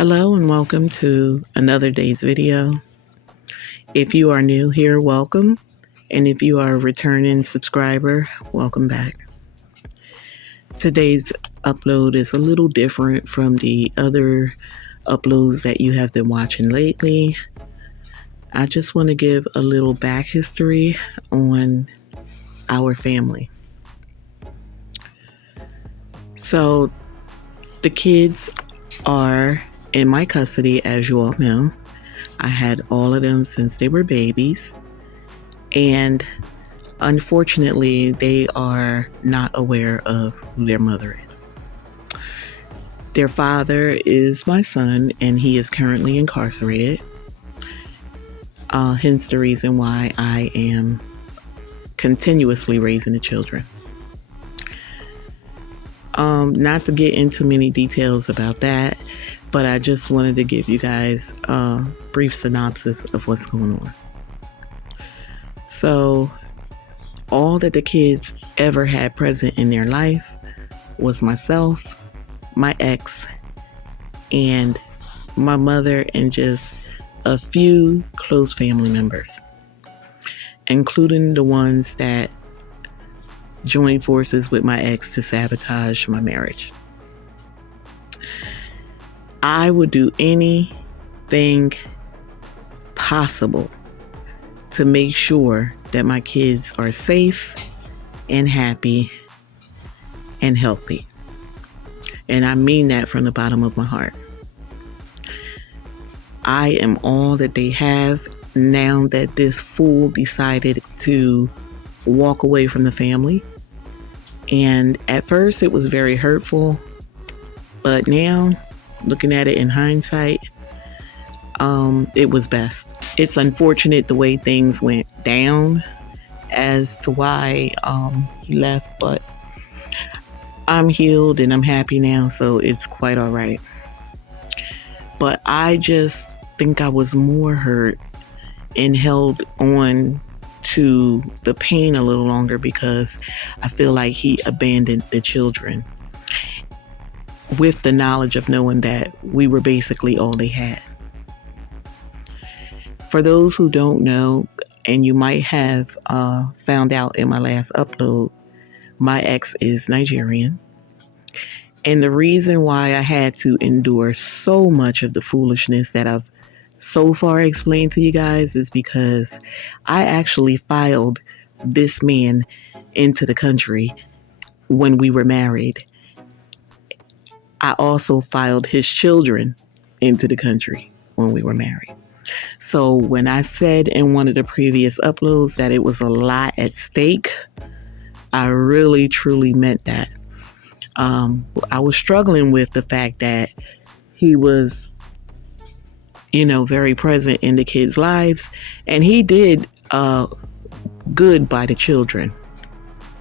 Hello and welcome to another day's video. If you are new here, welcome. And if you are a returning subscriber, welcome back. Today's upload is a little different from the other uploads that you have been watching lately. I just want to give a little back history on our family. So the kids are in my custody, as you all know. I had all of them since they were babies, and unfortunately they are not aware of who their mother is. Their father is my son, and he is currently incarcerated, hence the reason why I am continuously raising the children. Not to get into many details about that, but I just wanted to give you guys a brief synopsis of what's going on. So, all that the kids ever had present in their life was myself, my ex, and my mother, and just a few close family members, including the ones that joined forces with my ex to sabotage my marriage. I would do anything possible to make sure that my kids are safe and happy and healthy. And I mean that from the bottom of my heart. I am all that they have now that this fool decided to walk away from the family. And at first it was very hurtful, but now, looking at it in hindsight, it was best. It's unfortunate the way things went down as to why he left, but I'm healed and I'm happy now, so it's quite all right. But I just think I was more hurt and held on to the pain a little longer because I feel like he abandoned the children with the knowledge of knowing that we were basically all they had. For those who don't know, and you might have found out in my last upload, my ex is Nigerian. And the reason why I had to endure so much of the foolishness that I've so far explained to you guys is because I actually filed this man into the country when we were married. I also filed his children into the country when we were married. So when I said in one of the previous uploads that it was a lot at stake, I really truly meant that. I was struggling with the fact that he was, very present in the kids' lives, and he did good by the children,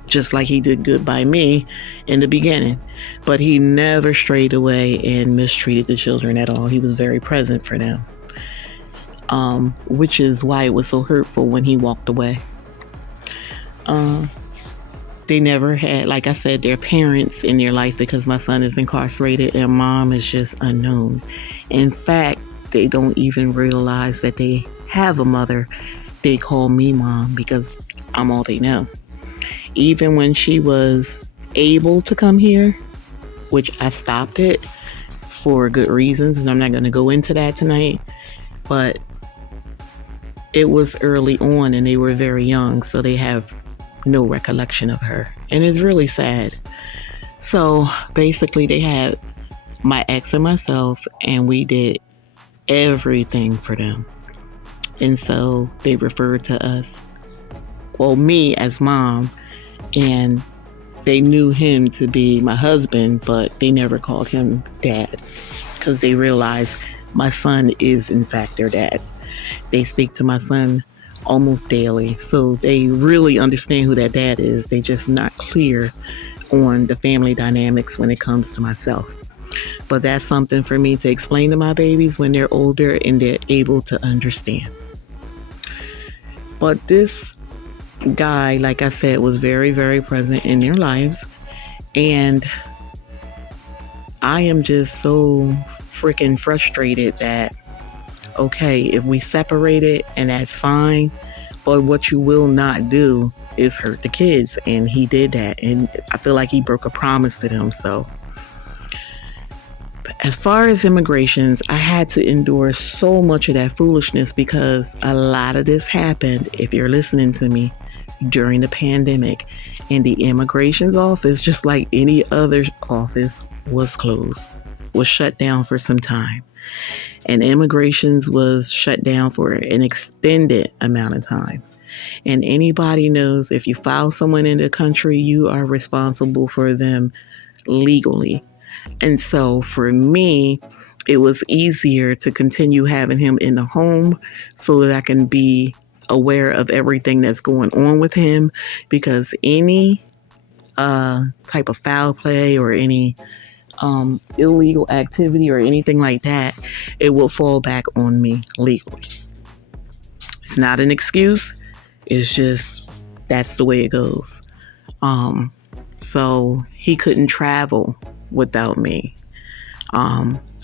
just like he did good by me in the beginning. But he never strayed away and mistreated the children at all. He was very present for them, which is why it was so hurtful when he walked away. They never had, like I said, their parents in their life because my son is incarcerated and mom is just unknown. In fact, they don't even realize that they have a mother. They call me mom because I'm all they know. Even when she was able to come here, which I stopped it for good reasons, and I'm not going to go into that tonight, but it was early on and they were very young, so they have no recollection of her, and it's really sad. So basically they had my ex and myself, and we did everything for them, and so they referred to us, me as mom, and they knew him to be my husband, but they never called him dad because they realized my son is in fact their dad. They speak to my son almost daily, so they really understand who that dad is. They just not clear on the family dynamics when it comes to myself. But that's something for me to explain to my babies when they're older and they're able to understand. But this guy, like I said, was very, very present in their lives, and I am just so freaking frustrated that, okay, if we separate it and that's fine, but what you will not do is hurt the kids. And he did that. And I feel like he broke a promise to them. So as far as immigrations, I had to endure so much of that foolishness because a lot of this happened, if you're listening to me, during the pandemic. And the immigrations office, just like any other office, was closed, was shut down for some time. And immigrations was shut down for an extended amount of time. And anybody knows if you file someone in the country, you are responsible for them legally. And so for me, it was easier to continue having him in the home so that I can be aware of everything that's going on with him, because any type of foul play or any illegal activity or anything like that, it will fall back on me legally. It's not an excuse. It's just, that's the way it goes. So he couldn't travel without me.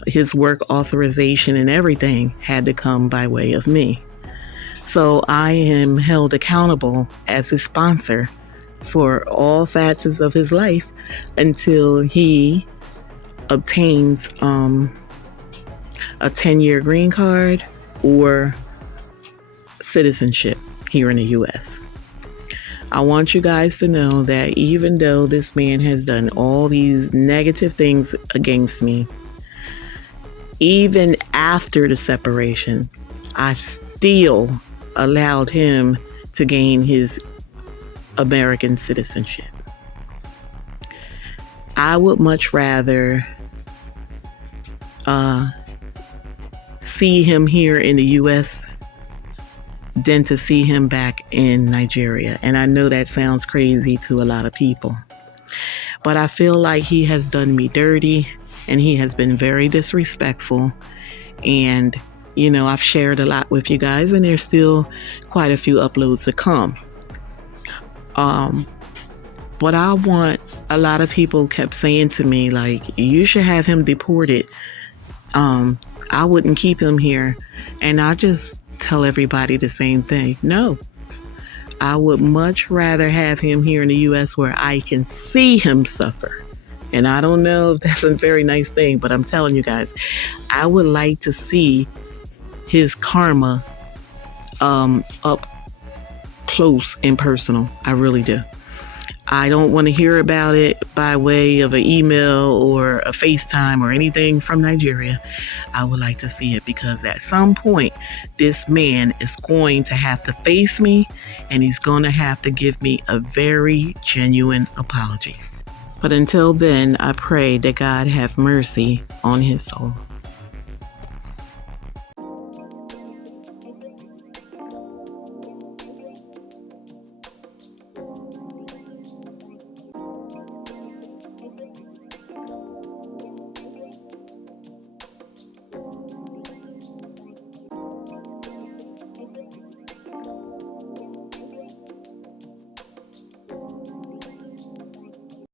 His work authorization and everything had to come by way of me. So I am held accountable as his sponsor for all facets of his life until he obtains a 10-year green card or citizenship here in the U.S. I want you guys to know that even though this man has done all these negative things against me, even after the separation, I still allowed him to gain his American citizenship. I would much rather see him here in the U.S. than to see him back in Nigeria. And I know that sounds crazy to a lot of people, but I feel like he has done me dirty and he has been very disrespectful. And you know, I've shared a lot with you guys, and there's still quite a few uploads to come. But I want, a lot of people kept saying to me, like, you should have him deported. I wouldn't keep him here. And I just tell everybody the same thing. No, I would much rather have him here in the U.S. where I can see him suffer. And I don't know if that's a very nice thing, but I'm telling you guys, I would like to see his karma up close and personal. I really do. I don't want to hear about it by way of an email or a FaceTime or anything from Nigeria. I would like to see it, because at some point this man is going to have to face me, and he's going to have to give me a very genuine apology. But until then, I pray that God have mercy on his soul.